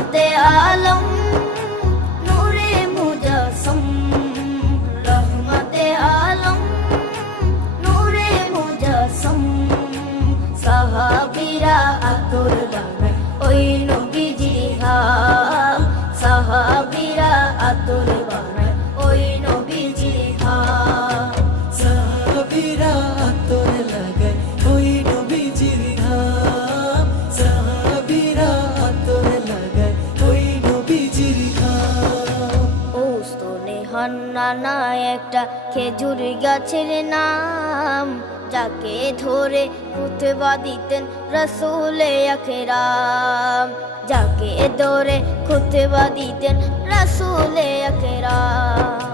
রহমতে আলম নূরে মুজাসসম, রহমতে আলম নূরে মুজাসসম। সাহাবীরা আতর বানায় ওই নবীজির ঘাম, সাহাবীরা আতর বানায় ওই নবীজির ঘাম। সাহাবীরা আতর লাগায় ওই নবীজির ঘাম, সাহাবীরা আতর লাগায় ওই নবীজির ঘাম। ওস্তনে হান্নানা একটা খেজুর গাছের নাম, যাকে ধরে খুতবা দিতেন রাসূলে আকরাম, যাকে ধরে খুতবা দিতেন রাসূলে আকরাম।